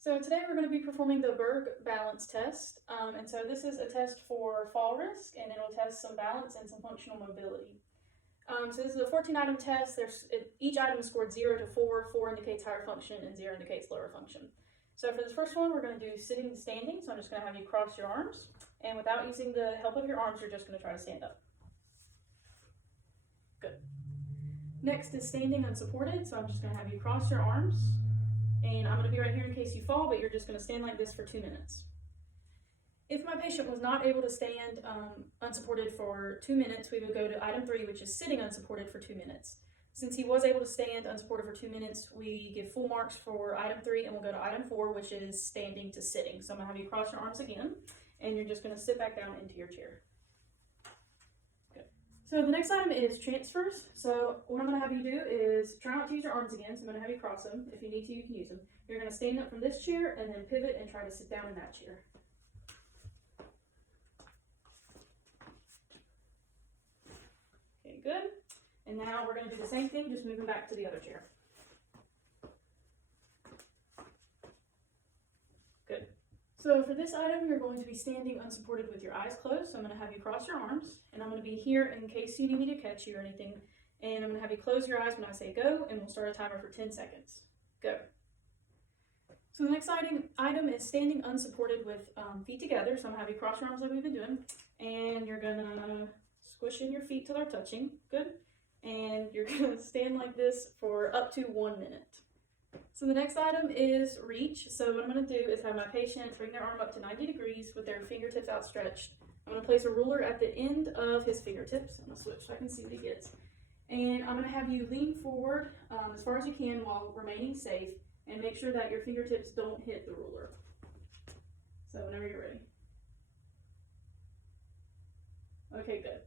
So today we're going to be performing the Berg balance test. And so this is a test for fall risk, and it'll test some balance and some functional mobility. So this is a 14-item test. Each item is scored 0 to 4. 4 indicates higher function and 0 indicates lower function. So for this first one, we're going to do sitting and standing. So I'm just going to have you cross your arms. And without using the help of your arms, you're just going to try to stand up. Good. Next is standing unsupported. So I'm just going to have you cross your arms. And I'm going to be right here in case you fall, but you're just going to stand like this for 2 minutes. If my patient was not able to stand unsupported for 2 minutes, we would go to item 3, which is sitting unsupported for 2 minutes. Since he was able to stand unsupported for 2 minutes, we give full marks for item 3, and we'll go to item 4, which is standing to sitting. So I'm going to have you cross your arms again, and you're just going to sit back down into your chair. So the next item is transfers. So what I'm going to have you do is try not to use your arms again. So I'm going to have you cross them. If you need to, you can use them. You're going to stand up from this chair and then pivot and try to sit down in that chair. Okay, good. And now we're going to do the same thing, just moving back to the other chair. Good. So for this item, you're going to be standing unsupported with your eyes closed. So I'm going to have you cross your arms, and I'm going to be here in case you need me to catch you or anything. And I'm going to have you close your eyes when I say go, and we'll start a timer for 10 seconds. Go. So the next item is standing unsupported with feet together. So I'm going to have you cross your arms like we've been doing, and you're going to squish in your feet till they're touching. Good. And you're going to stand like this for up to 1 minute. So the next item is reach. So what I'm going to do is have my patient bring their arm up to 90 degrees with their fingertips outstretched. I'm going to place a ruler at the end of his fingertips. I'm going to switch so I can see what he gets. And I'm going to have you lean forward as far as you can while remaining safe, and make sure that your fingertips don't hit the ruler. So whenever you're ready. Okay, good.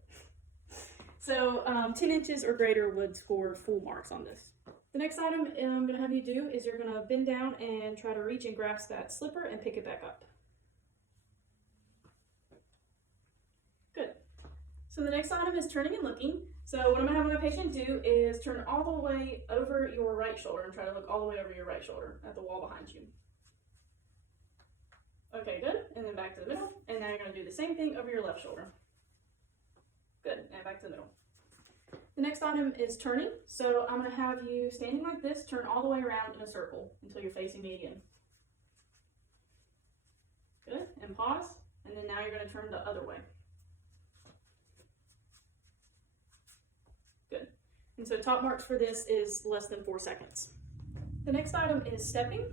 So 10 inches or greater would score full marks on this. The next item I'm going to have you do is you're going to bend down and try to reach and grasp that slipper and pick it back up. Good. So the next item is turning and looking. So what I'm going to have my patient do is turn all the way over your right shoulder and try to look all the way over your right shoulder at the wall behind you. Okay, good. And then back to the middle. And now you're going to do the same thing over your left shoulder. Good. And back to the middle. The next item is turning. So I'm going to have you standing like this, turn all the way around in a circle until you're facing me again. Good. And pause. And then now you're going to turn the other way. Good. And so top marks for this is less than 4 seconds. The next item is stepping.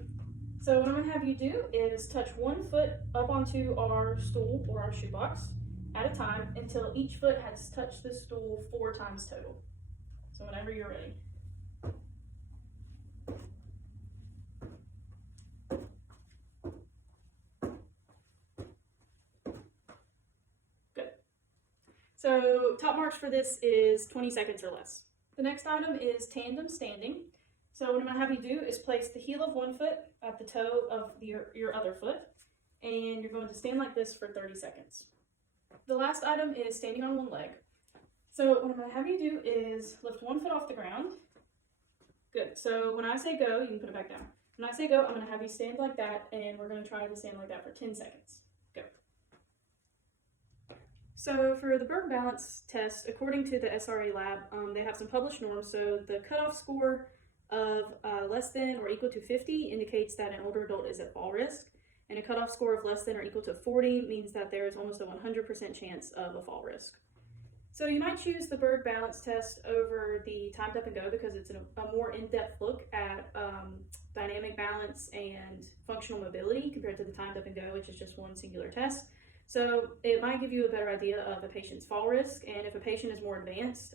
So what I'm going to have you do is touch one foot up onto our stool or our shoebox at a time until each foot has touched the stool 4 times total. So whenever you're ready. Good. So top marks for this is 20 seconds or less. The next item is tandem standing. So what I'm going to have you do is place the heel of one foot at the toe of your other foot, and you're going to stand like this for 30 seconds. The last item is standing on one leg. So what I'm going to have you do is lift one foot off the ground. Good. So when I say go, you can put it back down. When I say go, I'm going to have you stand like that, and we're going to try to stand like that for 10 seconds. Go. So for the Berg balance test, according to the SRA lab, they have some published norms. So the cutoff score of less than or equal to 50 indicates that an older adult is at fall risk. And a cutoff score of less than or equal to 40 means that there is almost a 100% chance of a fall risk. So you might choose the Berg balance test over the timed up and go because it's a more in-depth look at dynamic balance and functional mobility compared to the timed up and go, which is just one singular test. So it might give you a better idea of a patient's fall risk, and if a patient is more advanced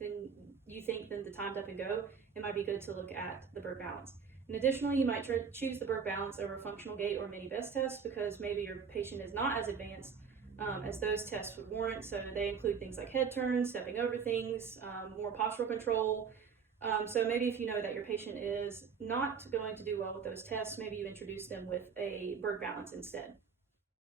than you think than the timed up and go, it might be good to look at the Berg balance. And additionally, you might choose the Berg balance over functional gait or mini best tests because maybe your patient is not as advanced as those tests would warrant. So they include things like head turns, stepping over things, more postural control. So maybe if you know that your patient is not going to do well with those tests, maybe you introduce them with a Berg balance instead.